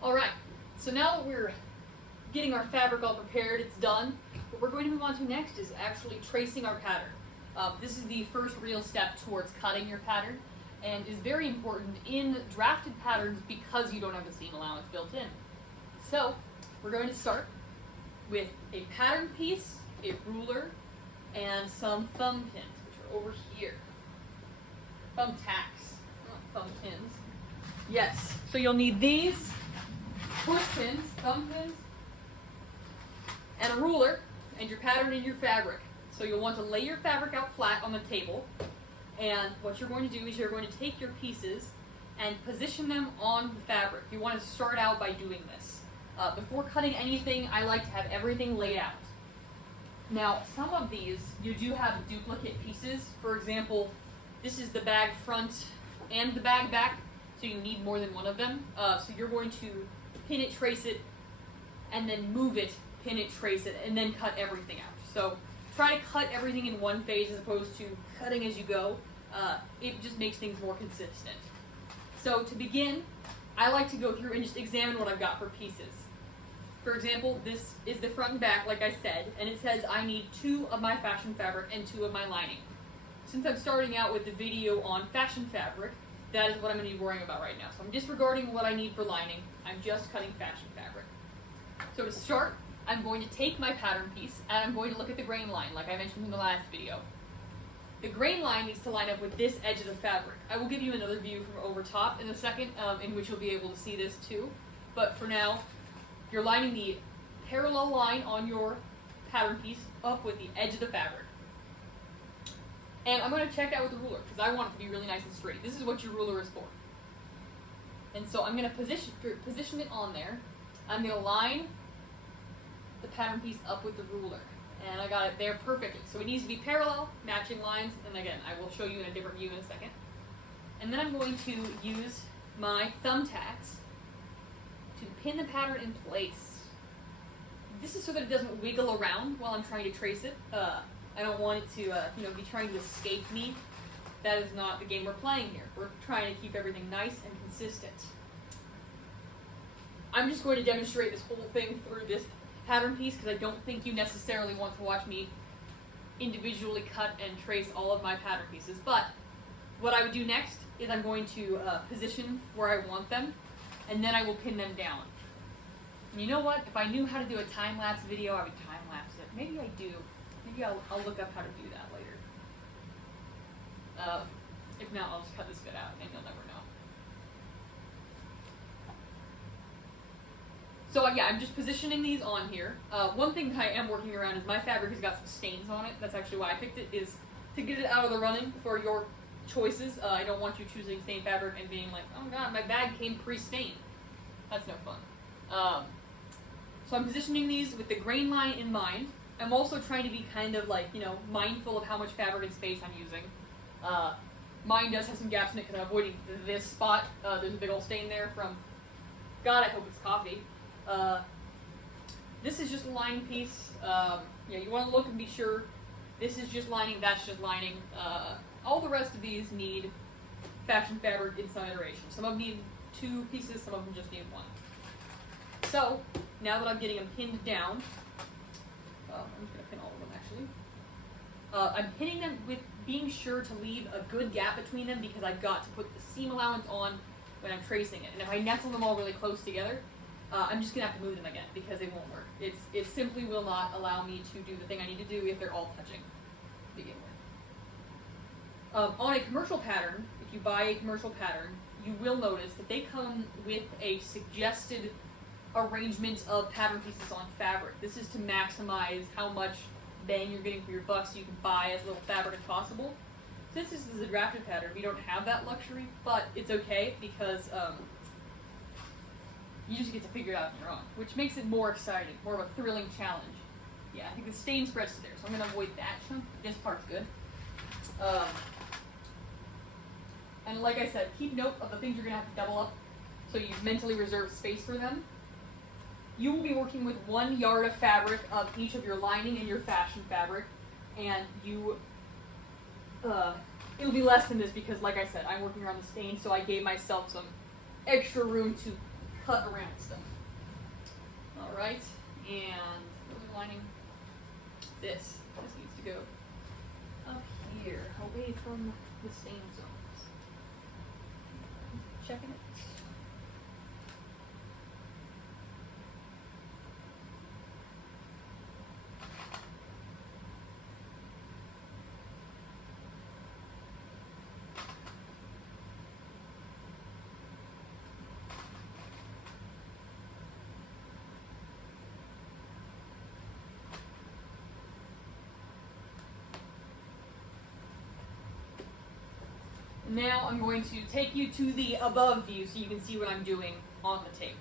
Alright, so now that we're getting our fabric all prepared, it's done, what we're going to move on to next is actually tracing our pattern. This is the first real step towards cutting your pattern, and is very important in drafted patterns because you don't have the seam allowance built in. So, we're going to start with a pattern piece, a ruler, and some thumb pins, which are over here. Thumb tacks, not thumb pins. Yes, so you'll need these push pins, thumb pins, and a ruler, and your pattern and your fabric. So you'll want to lay your fabric out flat on the table, and what you're going to do is you're going to take your pieces and position them on the fabric. You want to start out by doing this. Before cutting anything, I like to have everything laid out. Now, some of these, you do have duplicate pieces. For example, this is the bag front and the bag back, so you need more than one of them. So you're going to pin it, trace it, and then move it, pin it, trace it, and then cut everything out. So try to cut everything in one phase as opposed to cutting as you go. It just makes things more consistent. So to begin, I like to go through and just examine what I've got for pieces. For example, this is the front and back, like I said, and it says I need 2 of my fashion fabric and 2 of my lining. Since I'm starting out with the video on fashion fabric, that is what I'm going to be worrying about right now. So I'm disregarding what I need for lining. I'm just cutting fashion fabric. So to start, I'm going to take my pattern piece and I'm going to look at the grain line, like I mentioned in the last video. The grain line needs to line up with this edge of the fabric. I will give you another view from over top in a second, in which you'll be able to see this too. But for now, you're lining the parallel line on your pattern piece up with the edge of the fabric. And I'm going to check that with the ruler because I want it to be really nice and straight. This is what your ruler is for. And so I'm going to position it on there. I'm going to line the pattern piece up with the ruler. And I got it there perfectly. So it needs to be parallel, matching lines. And again, I will show you in a different view in a second. And then I'm going to use my thumbtacks to pin the pattern in place. This is so that it doesn't wiggle around while I'm trying to trace it. I don't want it to be trying to escape me. That is not the game we're playing here. We're trying to keep everything nice and consistent. I'm just going to demonstrate this whole thing through this pattern piece because I don't think you necessarily want to watch me individually cut and trace all of my pattern pieces. But what I would do next is I'm going to position where I want them, and then I will pin them down. And you know what? If I knew how to do a time-lapse video, I would time-lapse it. Maybe I do. Maybe I'll look up how to do that later. If not, I'll just cut this bit out and you'll never know. So yeah, I'm just positioning these on here. One thing I am working around is my fabric has got some stains on it. That's actually why I picked it, is to get it out of the running for your choices. I don't want you choosing stained fabric and being like, oh god, my bag came pre-stained. That's no fun. So I'm positioning these with the grain line in mind. I'm also trying to be kind of like, mindful of how much fabric and space I'm using. Mine does have some gaps in it because I'm avoiding this spot. There's a big old stain there from, God, I hope it's coffee. This is just a lining piece. You want to look and be sure. This is just lining, that's just lining. All the rest of these need fashion fabric in some iteration. Some of them need 2 pieces, some of them just need 1. So, now that I'm getting them pinned down, I'm just going to pin all of them actually. I'm pinning them with being sure to leave a good gap between them because I've got to put the seam allowance on when I'm tracing it. And if I nestle them all really close together, I'm just going to have to move them again because they won't work. It simply will not allow me to do the thing I need to do if they're all touching to begin with. On a commercial pattern, if you buy a commercial pattern, you will notice that they come with a suggested arrangement of pattern pieces on fabric. This is to maximize how much bang you're getting for your buck so you can buy as little fabric as possible. Since this is a drafted pattern, we don't have that luxury, but it's okay because you just get to figure it out on your own, which makes it more exciting, more of a thrilling challenge. Yeah, I think the stain spreads to there, so I'm going to avoid that chunk. This part's good. And like I said, keep note of the things you're going to have to double up so you mentally reserve space for them. You will be working with 1 yard of fabric of each of your lining and your fashion fabric, and it'll be less than this because, like I said, I'm working around the stain, so I gave myself some extra room to cut around stuff. All right, and we're lining this. This needs to go up here, away from the stain zones. Checking it. Now I'm going to take you to the above view so you can see what I'm doing on the table.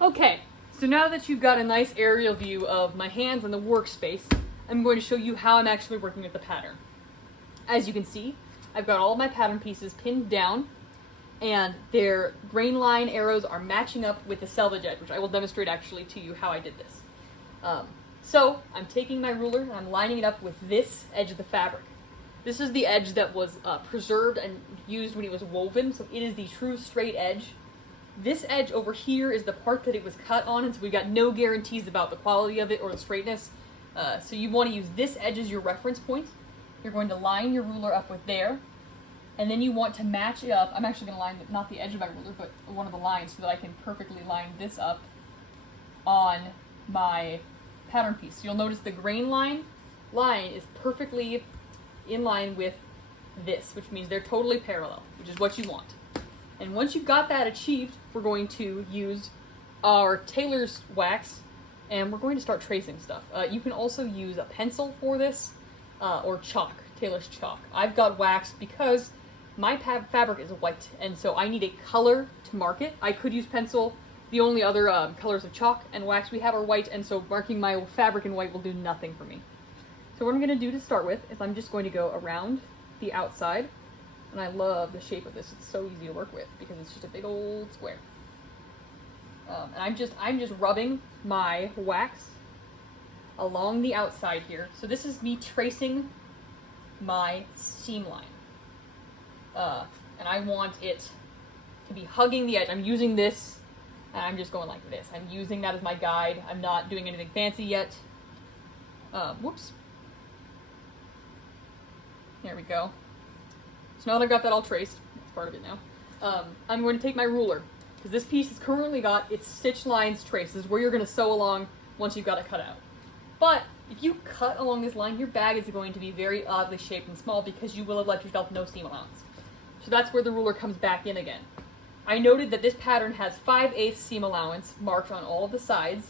Okay, so now that you've got a nice aerial view of my hands and the workspace, I'm going to show you how I'm actually working with the pattern. As you can see, I've got all my pattern pieces pinned down, and their grain line arrows are matching up with the selvage edge, which I will demonstrate actually to you how I did this. So I'm taking my ruler and I'm lining it up with this edge of the fabric. This is the edge that was preserved and used when it was woven, so it is the true straight edge. This edge over here is the part that it was cut on, and so we've got no guarantees about the quality of it or the straightness. So you want to use this edge as your reference point. You're going to line your ruler up with there, and then you want to match it up. I'm actually going to line not the edge of my ruler, but one of the lines so that I can perfectly line this up on my pattern piece. So you'll notice the grain line is perfectly in line with this, which means they're totally parallel, which is what you want. And once you've got that achieved, we're going to use our tailor's wax, and we're going to start tracing stuff. You can also use a pencil for this, or chalk, tailor's chalk. I've got wax because my fabric is white, and so I need a color to mark it. I could use pencil. The only other colors of chalk and wax we have are white, and so marking my fabric in white will do nothing for me. So what I'm going to do to start with is I'm just going to go around the outside, and I love the shape of this. It's so easy to work with because it's just a big old square. And I'm just rubbing my wax along the outside here. So this is me tracing my seam line, and I want it to be hugging the edge. I'm using this. And I'm just going like this. I'm using that as my guide. I'm not doing anything fancy yet. Whoops. There we go. So now that I've got that all traced, that's part of it now, I'm going to take my ruler, because this piece has currently got its stitch lines traced. This is where you're going to sew along once you've got it cut out. But if you cut along this line, your bag is going to be very oddly shaped and small because you will have left yourself no seam allowance. So that's where the ruler comes back in again. I noted that this pattern has 5/8 seam allowance marked on all of the sides,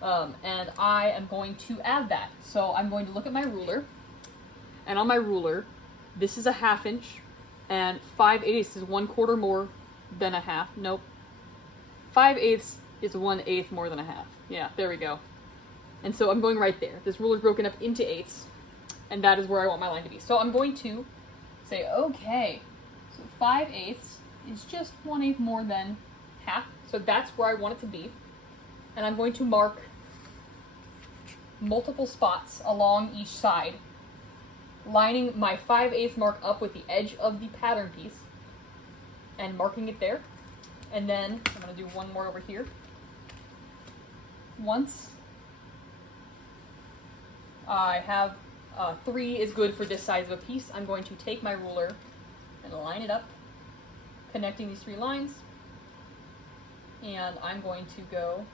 and I am going to add that. So I'm going to look at my ruler, and on my ruler, this is a 1/2 inch, and 5/8 is 1/4 more than a half. Nope. 5/8 is 1/8 more than a half. Yeah, there we go. And so I'm going right there. This ruler is broken up into eighths, and that is where I want my line to be. So I'm going to say, okay, so 5/8 is just 1/8 more than half. So that's where I want it to be. And I'm going to mark multiple spots along each side, lining my 5/8 mark up with the edge of the pattern piece and marking it there. And then I'm going to do one more over here. Once I have 3 is good for this size of a piece, I'm going to take my ruler and line it up, connecting these 3 lines, and I'm going to go,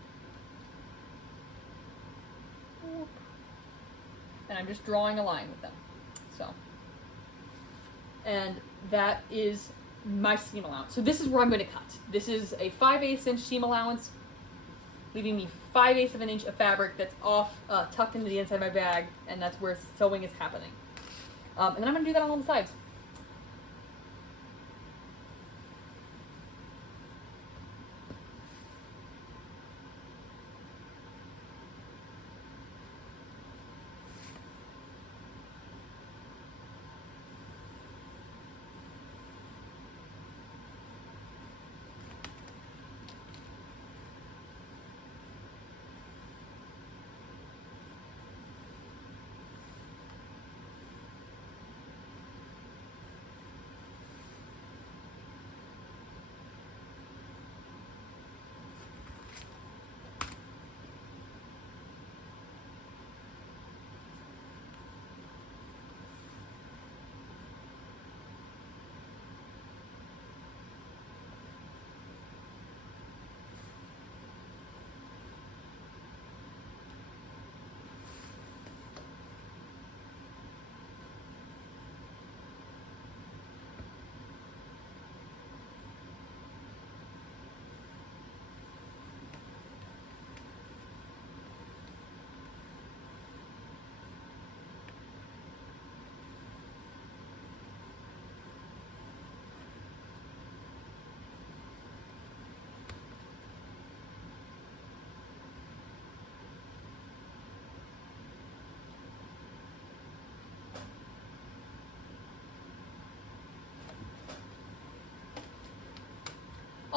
and I'm just drawing a line with them. So, and that is my seam allowance. So this is where I'm going to cut. This is a 5/8 inch seam allowance, leaving me 5/8 of an inch of fabric that's off, tucked into the inside of my bag, and that's where sewing is happening. And then I'm going to do that on all the sides.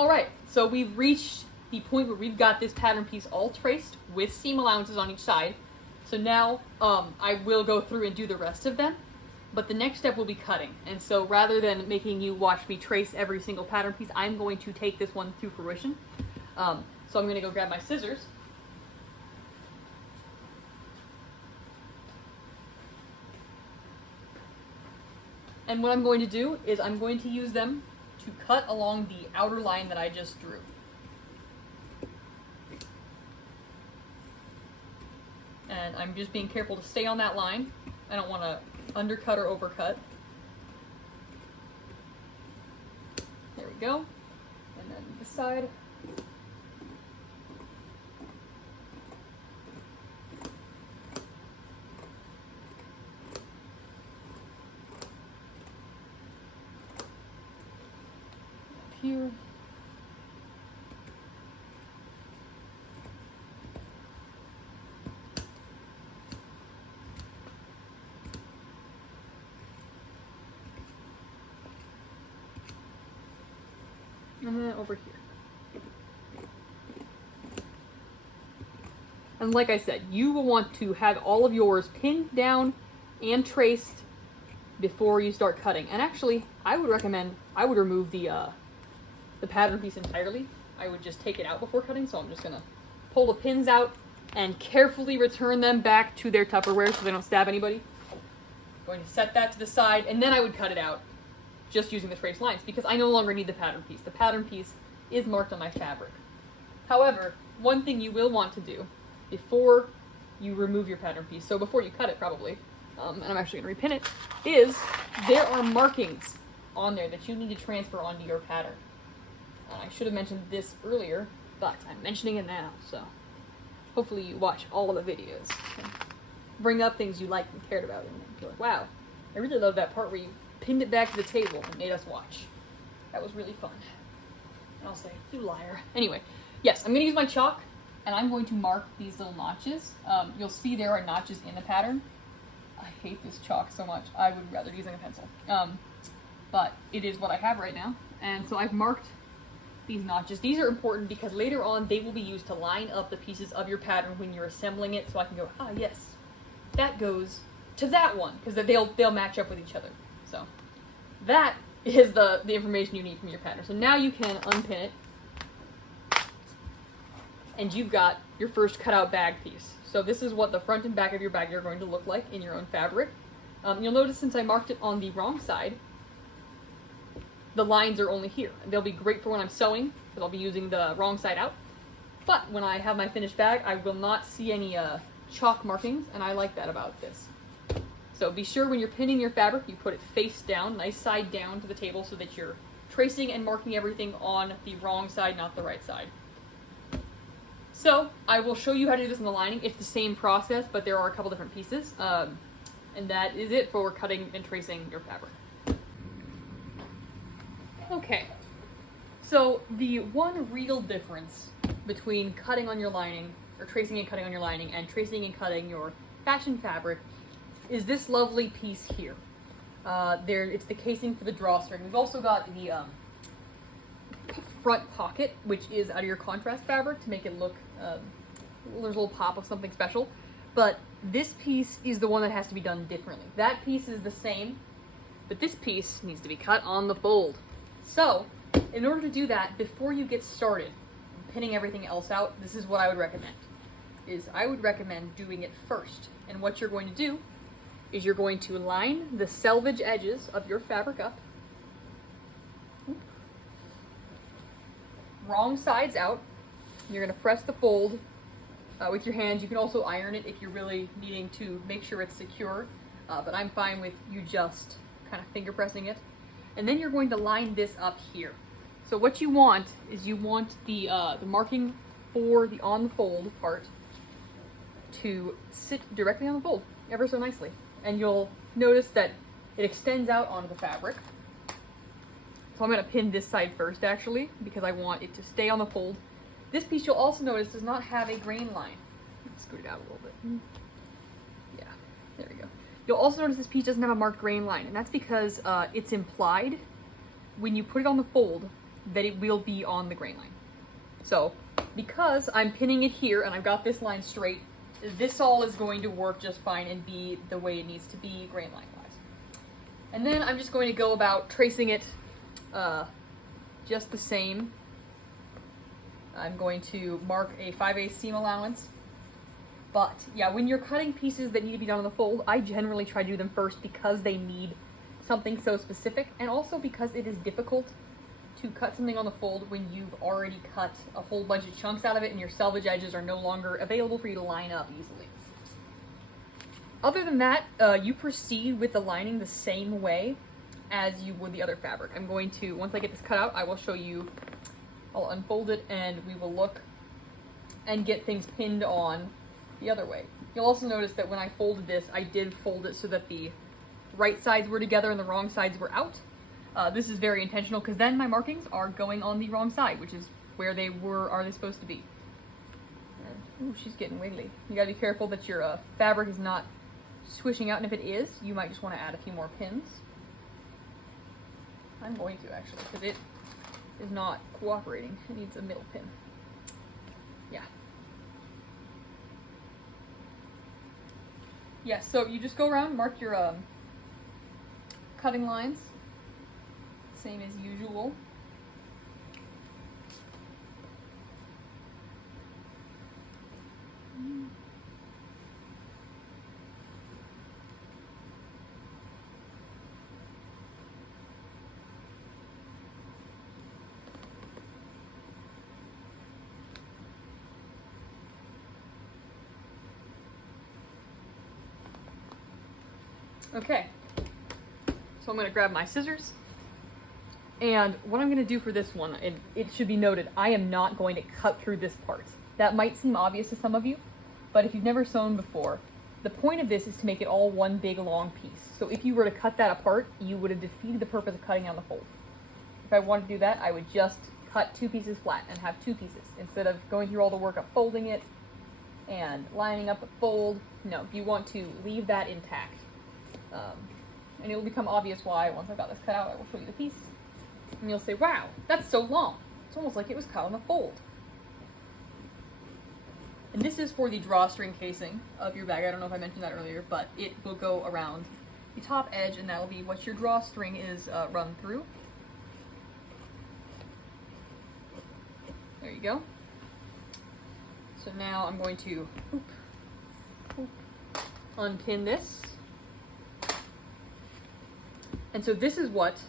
Alright, so we've reached the point where we've got this pattern piece all traced with seam allowances on each side. So now I will go through and do the rest of them, but the next step will be cutting. And so rather than making you watch me trace every single pattern piece, I'm going to take this one to fruition. So I'm going to go grab my scissors. And what I'm going to do is I'm going to use them to cut along the outer line that I just drew. And I'm just being careful to stay on that line. I don't want to undercut or overcut. There we go. And then this side. Up here. And then over here. And like I said, you will want to have all of yours pinned down and traced before you start cutting. And actually, I would remove the pattern piece entirely. I would just take it out before cutting, so I'm just gonna pull the pins out and carefully return them back to their Tupperware so they don't stab anybody. Going to set that to the side, and then I would cut it out just using the traced lines, because I no longer need the pattern piece. The pattern piece is marked on my fabric. However, one thing you will want to do before you remove your pattern piece, so before you cut it probably, and I'm actually going to repin it, is there are markings on there that you need to transfer onto your pattern. I should have mentioned this earlier, but I'm mentioning it now, so hopefully you watch all of the videos and bring up things you liked and cared about, and be like, wow, I really love that part where you pinned it back to the table and made us watch. That was really fun. And I'll say, you liar. Anyway, yes, I'm going to use my chalk, and I'm going to mark these little notches. You'll see there are notches in the pattern. I hate this chalk so much. I would rather be using a pencil. But it is what I have right now. And so I've marked these notches. These are important because later on they will be used to line up the pieces of your pattern when you're assembling it, so I can go, ah, yes, that goes to that one, because they'll match up with each other. So that is the information you need from your pattern. So now you can unpin it, and you've got your first cutout bag piece. So this is what the front and back of your bag are going to look like in your own fabric. You'll notice since I marked it on the wrong side, the lines are only here. And they'll be great for when I'm sewing, because I'll be using the wrong side out. But when I have my finished bag, I will not see any chalk markings, and I like that about this. So be sure when you're pinning your fabric, you put it face down, nice side down to the table, so that you're tracing and marking everything on the wrong side, not the right side. So I will show you how to do this in the lining. It's the same process, but there are a couple different pieces. And that is it for cutting and tracing your fabric. Okay, so the one real difference between cutting on your lining, or tracing and cutting on your lining, and tracing and cutting your fashion fabric is this lovely piece here. It's the casing for the drawstring. We've also got the front pocket, which is out of your contrast fabric to make it look, there's a little pop of something special. But this piece is the one that has to be done differently. That piece is the same, but this piece needs to be cut on the fold. So, in order to do that, before you get started pinning everything else out, this is what I would recommend. I would recommend doing it first. And what you're going to do is you're going to line the selvage edges of your fabric up. Wrong sides out. You're going to press the fold with your hands. You can also iron it if you're really needing to make sure it's secure. But I'm fine with you just kind of finger pressing it. And then you're going to line this up here. So what you want is you want the marking for the on the fold part to sit directly on the fold, ever so nicely. And you'll notice that it extends out onto the fabric. So I'm going to pin this side first, actually, because I want it to stay on the fold. This piece, you'll also notice, does not have a grain line. Let's scoot it out a little bit. Yeah, there we go. You'll also notice this piece doesn't have a marked grain line, and that's because it's implied when you put it on the fold that it will be on the grain line. So because I'm pinning it here and I've got this line straight, this all is going to work just fine and be the way it needs to be grain line wise. And then I'm just going to go about tracing it just the same. I'm going to mark a 5/8 seam allowance. But yeah, when you're cutting pieces that need to be done on the fold, I generally try to do them first because they need something so specific, and also because it is difficult to cut something on the fold when you've already cut a whole bunch of chunks out of it and your selvage edges are no longer available for you to line up easily. Other than that, you proceed with the lining the same way as you would the other fabric. I'm going to, once I get this cut out, I will show you, I'll unfold it and we will look and get things pinned on the other way. You'll also notice that when I folded this, I did fold it so that the right sides were together and the wrong sides were out. This is very intentional because then my markings are going on the wrong side, which is where they are they supposed to be. Ooh, she's getting wiggly. You gotta be careful that your fabric is not swishing out, and if it is, you might just want to add a few more pins. I'm going to actually, because it is not cooperating. It needs a middle pin. Yeah. Yeah, so you just go around, mark your cutting lines, same as usual. Okay, so I'm going to grab my scissors, and what I'm going to do for this one, and it should be noted, I am not going to cut through this part. That might seem obvious to some of you, but if you've never sewn before, the point of this is to make it all one big long piece. So if you were to cut that apart, you would have defeated the purpose of cutting down the fold. If I wanted to do that, I would just cut two pieces flat and have two pieces, instead of going through all the work of folding it and lining up a fold. No, you want to leave that intact. And it will become obvious why once I've got this cut out. I will show you the piece, and you'll say, wow, that's so long. It's almost like it was cut on the fold. And this is for the drawstring casing of your bag. I don't know if I mentioned that earlier, but it will go around the top edge, and that will be what your drawstring is run through. There you go. So now I'm going to unpin this. And so this is what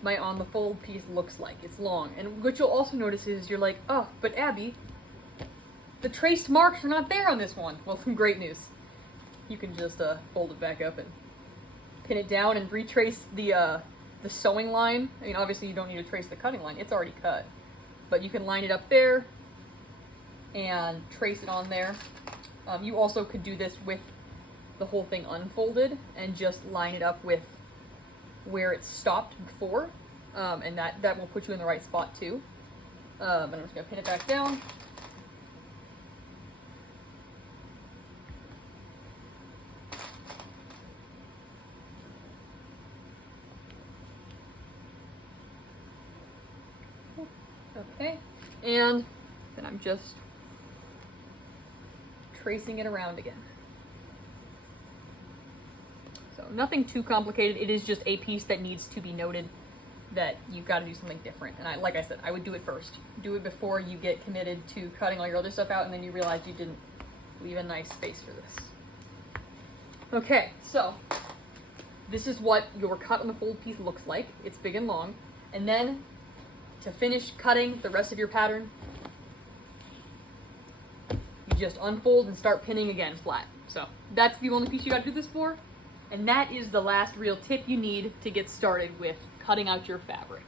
my on the fold piece looks like. It's long. And what you'll also notice is you're like, oh, but Abby, the traced marks are not there on this one. Well, some great news. You can just fold it back up and pin it down and retrace the sewing line. I mean, obviously you don't need to trace the cutting line. It's already cut. But you can line it up there and trace it on there. You also could do this with the whole thing unfolded and just line it up with where it stopped before, and that will put you in the right spot too. But I'm just going to pin it back down. Okay, and then I'm just tracing it around again. So nothing too complicated. It is just a piece that needs to be noted that you've got to do something different. And like I said, I would do it first. Do it before you get committed to cutting all your other stuff out and then you realize you didn't leave a nice space for this. Okay, so this is what your cut on the fold piece looks like. It's big and long. And then to finish cutting the rest of your pattern, you just unfold and start pinning again flat. So that's the only piece you got to do this for. And that is the last real tip you need to get started with cutting out your fabric.